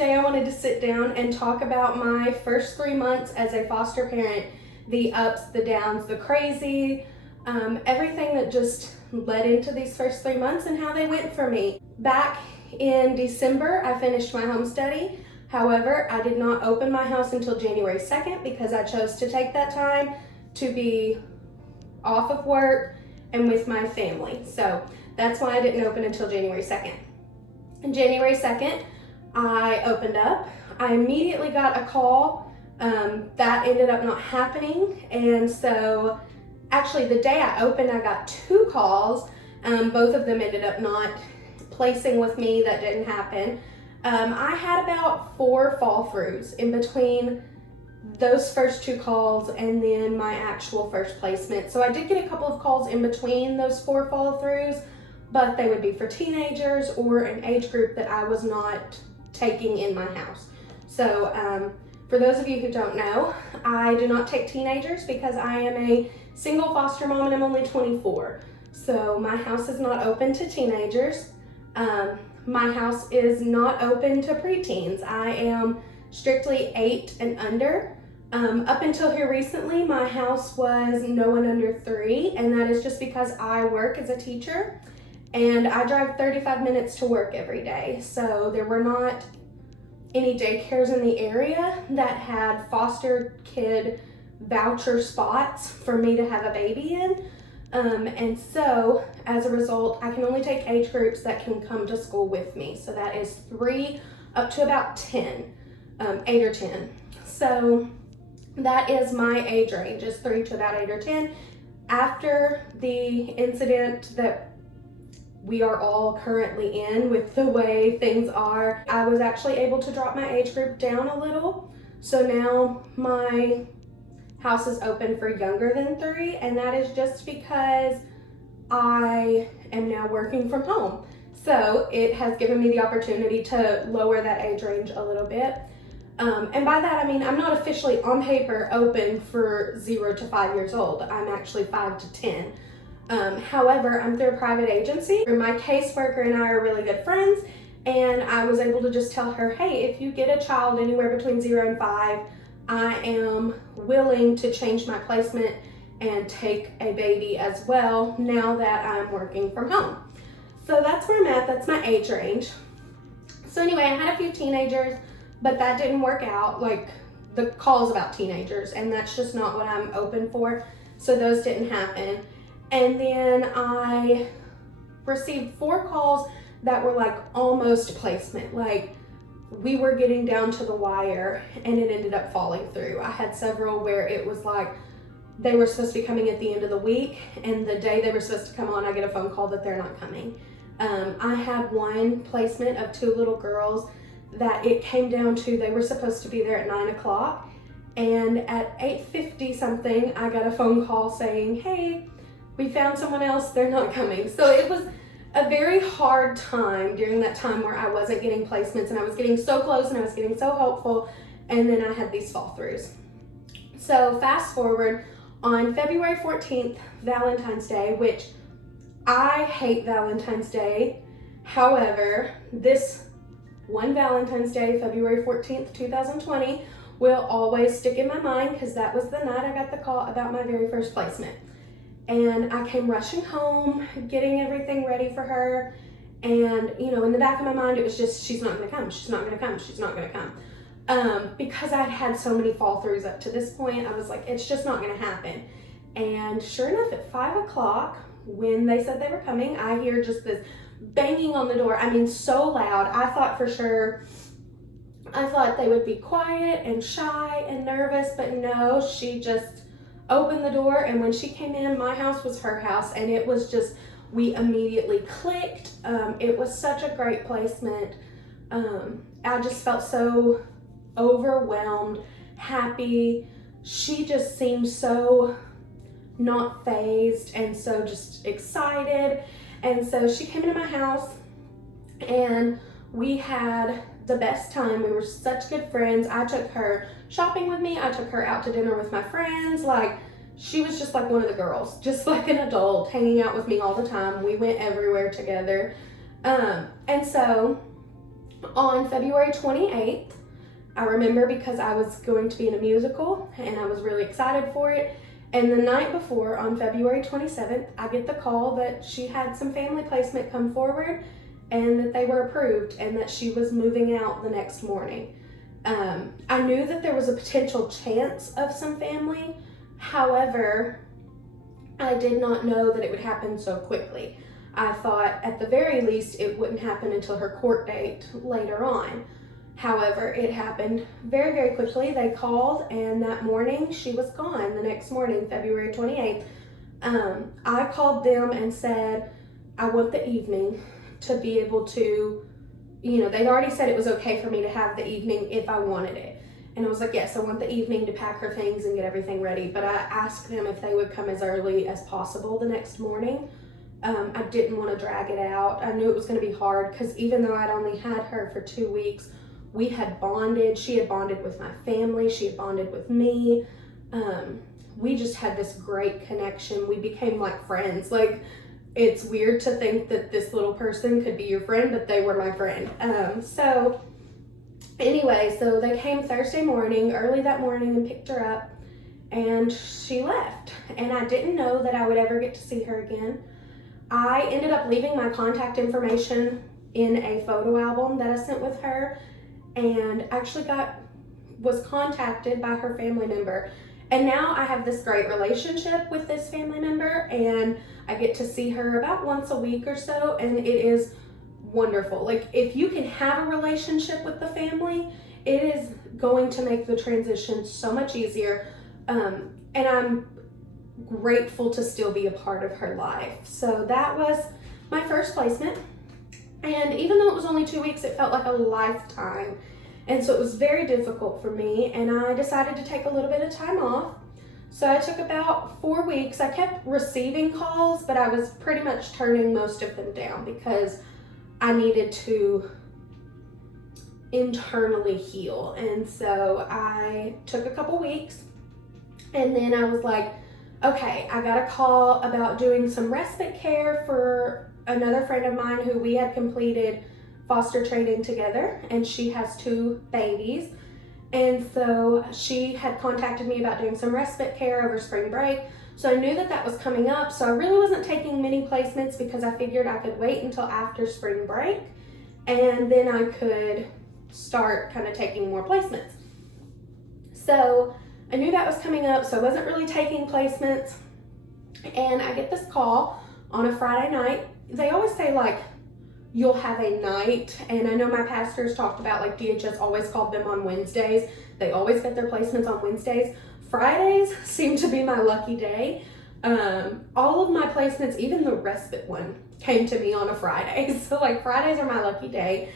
today I wanted to sit down and talk about my first 3 months as a foster parent, the ups, the downs, the crazy, everything that just led into these first 3 months and how they went for me. Back in December, I finished my home study. However, I did not open my house until January 2nd because I chose to take that time to be off of work and with my family. So that's why I didn't open until January 2nd. On January 2nd, I opened up. I immediately got a call that ended up not happening. And so actually the day I opened, I got 2 calls. Both of them ended up not placing with me. That didn't happen. I had about 4 fall throughs in between those first 2 calls and then my actual first placement. So I did get a couple of calls in between those 4 fall throughs, but they would be for teenagers or an age group that I was not taking in my house. So for those of you who don't know, I do not take teenagers because I am a single foster mom and I'm only 24. So my house is not open to teenagers. My house is not open to preteens. I am strictly 8 and under. Up until here recently, my house was no one under 3, and that is just because I work as a teacher and I drive 35 minutes to work every day. So there were not any daycares in the area that had foster kid voucher spots for me to have a baby in. And so as a result, I can only take age groups that can come to school with me. So that is 3 up to about 10, 8 or 10. So that is my age range, is 3 to about 8 or 10. After the incident that we are all currently in with the way things are, I was actually able to drop my age group down a little. So now my house is open for younger than 3, and that is just because I am now working from home. So it has given me the opportunity to lower that age range a little bit. And by that I mean I'm not officially on paper open for 0 to 5 years old. I'm actually 5 to 10. However, I'm through a private agency. My caseworker and I are really good friends, and I was able to just tell her, hey, if you get a child anywhere between 0 and 5, I am willing to change my placement and take a baby as well now that I'm working from home. So that's where I'm at. That's my age range. So anyway, I had a few teenagers, but that didn't work out, like the calls about teenagers, and that's just not what I'm open for. So those didn't happen. And then I received 4 calls that were like almost placement, like we were getting down to the wire and it ended up falling through. I had several where it was like they were supposed to be coming at the end of the week, and the day they were supposed to come on, I get a phone call that they're not coming. I had one placement of 2 little girls that it came down to they were supposed to be there at 9 o'clock, and at 8:50 something, I got a phone call saying, hey, we found someone else, they're not coming. So it was a very hard time during that time where I wasn't getting placements and I was getting so close and I was getting so hopeful, and then I had these fall throughs. So fast forward, on February 14th, Valentine's Day, which I hate Valentine's Day. However, this one Valentine's Day, February 14th, 2020, will always stick in my mind because that was the night I got the call about my very first placement. And I came rushing home, getting everything ready for her. And, you know, in the back of my mind, it was just, she's not gonna come, she's not gonna come, she's not gonna come. Because I'd had so many fall throughs up to this point, I was like, it's just not gonna happen. And sure enough, at 5 o'clock, when they said they were coming, I hear just this banging on the door. I mean, so loud. I thought they would be quiet and shy and nervous, but no, she just opened the door, and when she came in, my house was her house, and it was just, we immediately clicked. It was such a great placement. I just felt so overwhelmed, happy. She just seemed so not phased and so just excited. And so she came into my house and we had the best time. We were such good friends. I took her shopping with me. I took her out to dinner with my friends. Like, she was just like one of the girls, just like an adult, hanging out with me all the time. We went everywhere together. And so On February 28th, I remember because I was going to be in a musical and I was really excited for it. And the night before, on February 27th, I get the call that she had some family placement come forward and that they were approved and that she was moving out the next morning. I knew that there was a potential chance of some family. However, I did not know that it would happen so quickly. I thought at the very least it wouldn't happen until her court date later on. However, it happened very, very quickly. They called, and that morning she was gone. The next morning, February 28th, I called them and said, I want the evening to be able to, they'd already said it was okay for me to have the evening if I wanted it. And I was like, yes, I want the evening to pack her things and get everything ready. But I asked them if they would come as early as possible the next morning. I didn't want to drag it out. I knew it was going to be hard because even though I'd only had her for 2 weeks, we had bonded. She had bonded with my family. She had bonded with me. We just had this great connection. We became like friends. Like, it's weird to think that this little person could be your friend, but they were my friend. So they came Thursday morning, early that morning, and picked her up, and she left. And I didn't know that I would ever get to see her again. I ended up leaving my contact information in a photo album that I sent with her, and actually was contacted by her family member. And now I have this great relationship with this family member, and I get to see her about once a week or so, and it is wonderful. Like, if you can have a relationship with the family, it is going to make the transition so much easier. And I'm grateful to still be a part of her life. So that was my first placement. And even though it was only 2 weeks, it felt like a lifetime. And so it was very difficult for me, and I decided to take a little bit of time off. So I took about 4 weeks. I kept receiving calls, but I was pretty much turning most of them down because I needed to internally heal. And so I took a couple weeks, and then I was like, okay, I got a call about doing some respite care for another friend of mine who we had completed foster training together, and she has 2 babies. And so she had contacted me about doing some respite care over spring break. So I knew that that was coming up. So I really wasn't taking many placements because I figured I could wait until after spring break, and then I could start kind of taking more placements. So I knew that was coming up, so I wasn't really taking placements. And I get this call on a Friday night. They always say, like, you'll have a night, and I know my pastors talked about, like, DHS always called them on Wednesdays. They always get their placements on Wednesdays. Fridays seem to be my lucky day. All of my placements, even the respite one, came to me on a Friday. So, like, Fridays are my lucky day.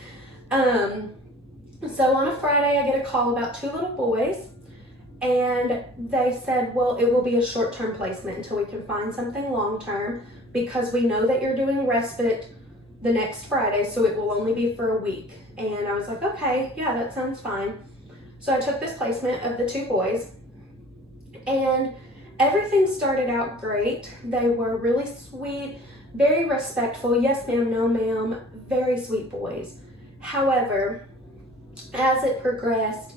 So on a Friday, I get a call about 2 little boys, and they said, well, it will be a short-term placement until we can find something long-term, because we know that you're doing respite the next Friday, so it will only be for a week. And I was like, okay, yeah, that sounds fine. So I took this placement of the 2 boys, and everything started out great. They were really sweet, very respectful, yes ma'am, no ma'am, very sweet boys. However, as it progressed,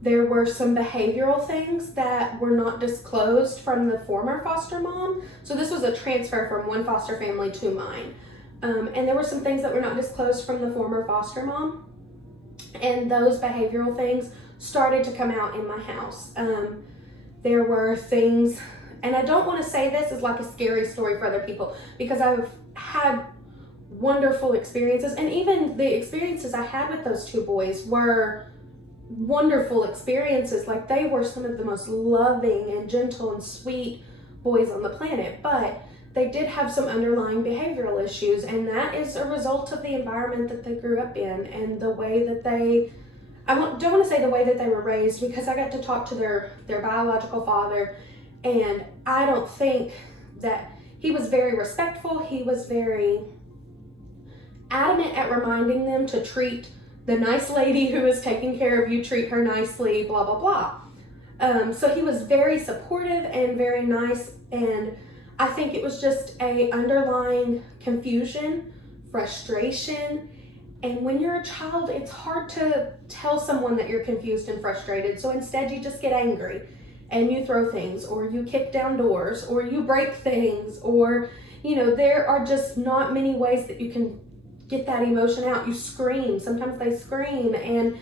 there were some behavioral things that were not disclosed from the former foster mom. So this was a transfer from one foster family to mine. And there were some things that were not disclosed from the former foster mom. And those behavioral things started to come out in my house. There were things, and I don't want to say this as like a scary story for other people, because I've had wonderful experiences. And even the experiences I had with those 2 boys were wonderful experiences. Like, they were some of the most loving and gentle and sweet boys on the planet. But they did have some underlying behavioral issues, and that is a result of the environment that they grew up in and the way that don't want to say the way that they were raised, because I got to talk to their biological father, and I don't think that he was very respectful. He was very adamant at reminding them to treat the nice lady who is taking care of you, treat her nicely, blah, blah, blah. So he was very supportive and very nice, and I think it was just a underlying confusion, frustration, And when you're a child, it's hard to tell someone that you're confused and frustrated. So instead, you just get angry and you throw things, or you kick down doors, or you break things, or, there are just not many ways that you can get that emotion out. You scream. Sometimes they scream, and,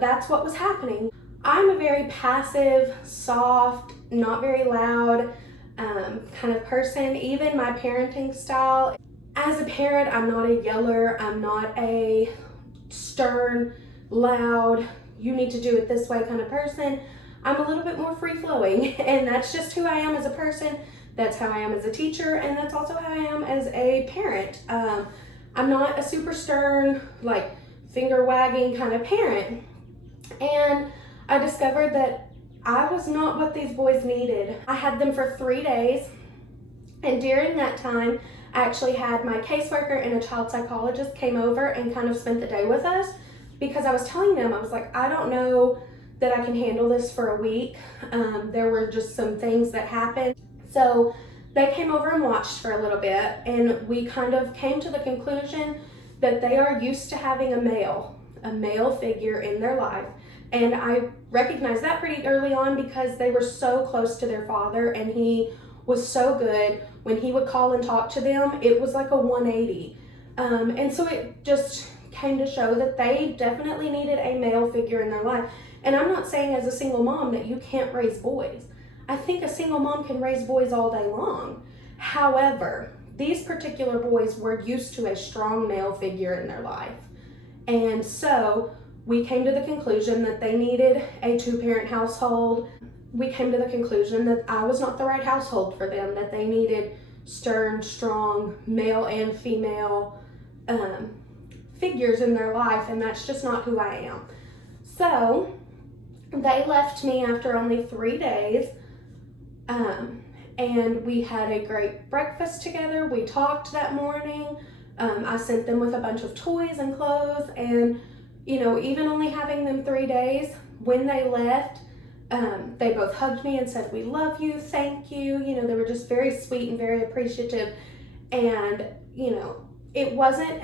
that's what was happening. I'm a very passive, soft, not very loud kind of person. Even my parenting style, as a parent, I'm not a yeller. I'm not a stern, loud, you need to do it this way kind of person. I'm a little bit more free-flowing, and that's just who I am as a person. That's how I am as a teacher, and that's also how I am as a parent. I'm not a super stern, like finger-wagging kind of parent. And I discovered that I was not what these boys needed. I had them for 3 days, and during that time, I actually had my caseworker and a child psychologist came over and kind of spent the day with us, because I was telling them, I was like, I don't know that I can handle this for a week. There were just some things that happened. So they came over and watched for a little bit, and we kind of came to the conclusion that they are used to having a male figure in their life. And I recognized that pretty early on, because they were so close to their father, and he was so good. When he would call and talk to them, it was like a 180. And so it just came to show that they definitely needed a male figure in their life. And I'm not saying as a single mom that you can't raise boys. I think a single mom can raise boys all day long. However, these particular boys were used to a strong male figure in their life. And so we came to the conclusion that they needed a 2-parent household. We came to the conclusion that I was not the right household for them, that they needed stern, strong, male and female figures in their life, and that's just not who I am. So they left me after only 3 days, and we had a great breakfast together. We talked that morning. I sent them with a bunch of toys and clothes, and even only having them 3 days, when they left, they both hugged me and said, "We love you, thank you." They were just very sweet and very appreciative. And, it wasn't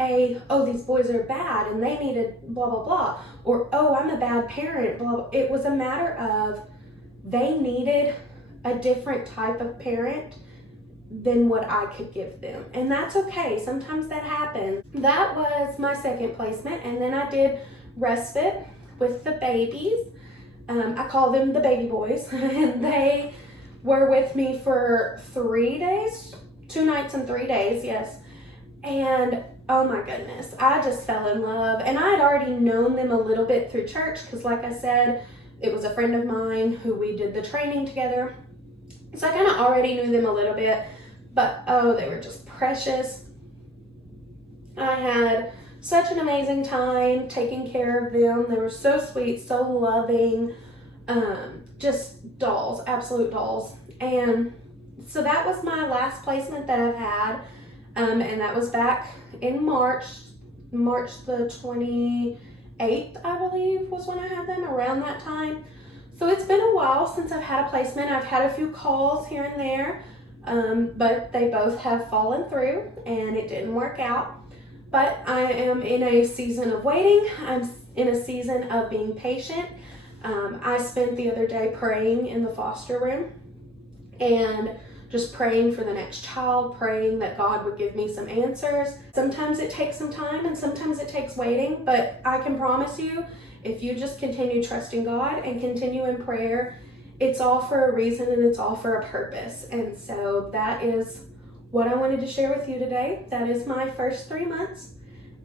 oh, these boys are bad and they needed blah, blah, blah, or, oh, I'm a bad parent, blah, blah. It was a matter of they needed a different type of parent than what I could give them. And that's okay. Sometimes that happens. That was my second placement. And then I did respite with the babies. I call them the baby boys. And they were with me for 3 days, 2 nights and 3 days, yes. And oh my goodness, I just fell in love. And I had already known them a little bit through church, because like I said, it was a friend of mine who we did the training together. So I kind of already knew them a little bit, but oh, they were just precious. I had such an amazing time taking care of them. They were so sweet, so loving, just dolls, absolute dolls. And so that was my last placement that I've had, and that was back in March the 28th, I believe, was when I had them, around that time. So it's been a while since I've had a placement. I've had a few calls here and there, but they both have fallen through and it didn't work out. But I am in a season of waiting. I'm in a season of being patient. I spent the other day praying in the foster room and just praying for the next child, praying that God would give me some answers. Sometimes it takes some time and sometimes it takes waiting, but I can promise you, if you just continue trusting God and continue in prayer, it's all for a reason and it's all for a purpose. And so that is what I wanted to share with you today. That is my first 3 months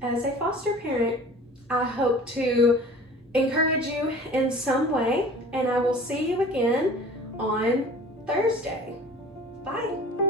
as a foster parent. I hope to encourage you in some way, and I will see you again on Thursday. Bye.